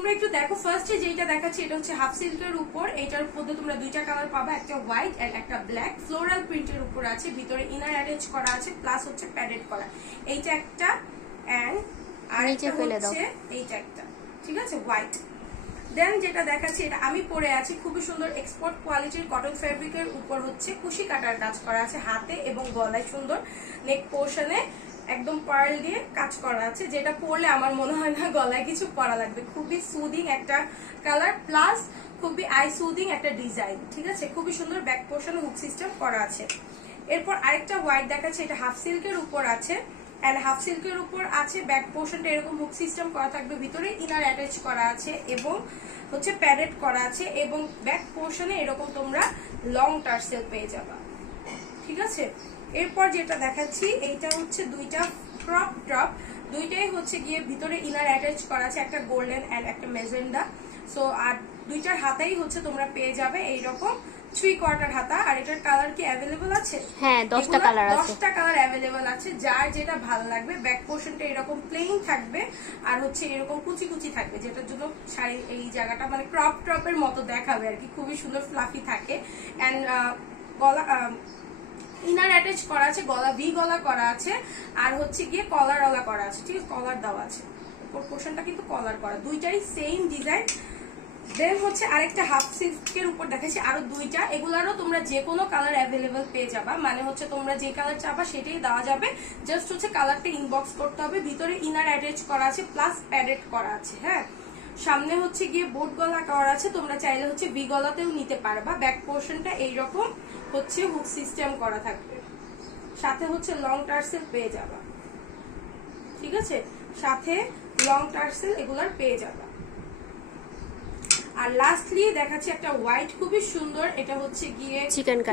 তোমরা একটু দেখো, ফার্স্টে যেটা দেখাচ্ছি এটা হচ্ছে হাফ সিল্কের উপর। এটার মধ্যে তোমরা দুইটা কালার পাবা, একটা হোয়াইট এন্ড একটা ব্ল্যাক। ফ্লোরাল প্রিন্টের উপর আছে, ভিতরে ইনার অ্যাটাচ করা আছে, প্লাস হচ্ছে প্যাডেড করা। এইটা একটা এন্ড আরেকটা হচ্ছে এইটা একটা, ঠিক আছে, হোয়াইট। দেন যেটা দেখাচ্ছি এটা আমি পরে আছি, খুবই সুন্দর এক্সপোর্ট কোয়ালিটির কটন ফেব্রিকের উপর হচ্ছে কুশি কাটার কাজ করা আছে হাতে এবং গলায়, সুন্দর নেক পোর্শনে একদম পার্ল দিয়ে কাজ করা আছে, যেটা পরলে আমার মনে হয় না গলায় কিছু পরা লাগবে। খুবই সুদিং একটা কালার, প্লাস খুবই আই সুদিং একটা ডিজাইন, ঠিক আছে, খুবই সুন্দর। ব্যাক পোর্শনে হুক সিস্টেম করা আছে। এরপর আরেকটা হোয়াইট দেখাচ্ছে, এটা হাফ সিল্কের উপর আছে এন্ড হাফ সিল্কের উপর আছে, ব্যাক পোর্শনটা এরকম হুক সিস্টেম করা থাকবে, ভিতরে ইনার অ্যাটাচ করা আছে এবং হচ্ছে প্যাডেড করা আছে, এবং ব্যাক পোর্শনে এরকম তোমরা লং টার্সেল পেয়ে যাবা, ঠিক আছে। এরপর যেটা দেখাচ্ছি এইটা হচ্ছে দুইটা ক্রপ টপ, দুইটাই হচ্ছে গিয়ে ভিতরে ইনার অ্যাটাচ করা আছে, একটা গোল্ডেন এন্ড একটা মেজেন্ডা। সো আর দুইটার হাতাই হচ্ছে তোমরা পেয়ে যাবে এইরকম 3/4 হাতা। আর এটার কালার কি অ্যাভেলেবল আছে? হ্যাঁ, 10টা কালার আছে। 10টা কালার অ্যাভেলেবল আছে, যার যেটা ভালো লাগবে। ব্যাক পোর্শনটা এরকম প্লেন থাকবে আর হচ্ছে এরকম কুচি কুচি থাকবে, যেটার জন্য শাড়ি এই জায়গাটা মানে ক্রপ টপের মতো দেখাবে আর কি, খুবই সুন্দর ফ্লাফি থাকে। এন্ড গলা ইনার অ্যাটাচ করা আছে, গলা ভি গলা করা আছে, আর হচ্ছে গিয়ে কলার ওলা করা আছে, ঠিক আছে, কলার দেওয়া আছে, উপর পোর্শনটা কিন্তু কলার করা, দুইটাই সেম ডিজাইন। দেন হচ্ছে আরেকটা হাফ সিল্কের উপর দেখাচ্ছি আরো দুইটা, এগুলারও তোমরা যে কোনো কালার অ্যাভেলেবল পেয়ে যাবা, মানে হচ্ছে তোমরা যে কালার চাবা সেটাই দেওয়া যাবে, জাস্ট হচ্ছে কালারটা ইনবক্স করতে হবে। ভিতরে ইনার অ্যাটাচ করা আছে, প্লাস প্যাডেড করা আছে। হ্যাঁ, সামনে হচ্ছে গিয়ে বোট গলা করা আছে, তোমরা চাইলে হচ্ছে ভি গলাতেও নিতে পারবা। ব্যাক পোর্শনটা এইরকম হচ্ছে হুক সিস্টেম করা থাকবে, সাথে হচ্ছে লং টার্সেল পেয়ে যাবা, ঠিক আছে, সাথে লং টার্সেল এগুলার পেয়ে যাবা। আর লাস্টলি দেখাচ্ছি একটা হোয়াইট, খুবই সুন্দর, এটা হচ্ছে গিয়ে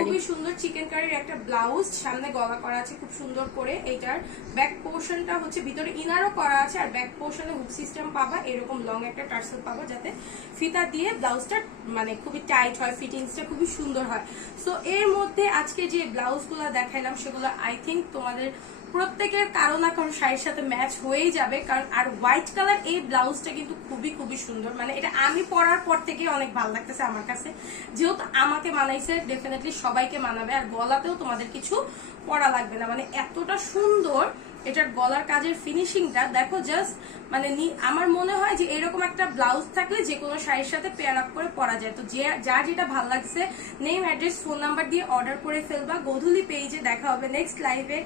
খুবই সুন্দর চিকেন কারির একটা ব্লাউজ, সামনে গলা করা আছে খুব সুন্দর করে। এটার ব্যাক পোর্শনটা হচ্ছে ভিতরে ইনারও করা আছে, আর ব্যাক পোর্শনে হুক সিস্টেম পাবা, এরকম লং একটা টার্সেল পাবা, যাতে ফিতা দিয়ে ব্লাউজটা মানে খুবই টাইট হয়, ফিটিংসটা খুবই সুন্দর হয়। সো এর মধ্যে আজকে যে ব্লাউজগুলো দেখাইলাম সেগুলো আই থিঙ্ক তোমাদের প্রত্যেকের কারো না কারো শাড়ির সাথে ম্যাচ হয়েই যাবে, কারণ আর হোয়াইট কালার এই ব্লাউজটা কিন্তু খুবই খুবই সুন্দর, মানে এটা আমি পরার পর থেকে অনেক ভালো লাগতেছে আমার কাছে, যেহেতু আমাকে মানাইছে ডেফিনেটলি সবাইকে মানাবে। আর গলাতেও তোমাদের কিছু পরা লাগবে না, মানে এতটা সুন্দর এটার গলার কাজের ফিনিশিংটা দেখো, জাস্ট মানে আমার মনে হয় যে এরকম একটা ব্লাউজ থাকলে যে কোনো শাড়ির সাথে পেয়ার আপ করে পরা যায়। তো যার যেটা ভালো লাগছে নেম, অ্যাড্রেস, ফোন নাম্বার দিয়ে অর্ডার করে ফেলবা। গোধূলি পেজে দেখা হবে নেক্সট লাইভে।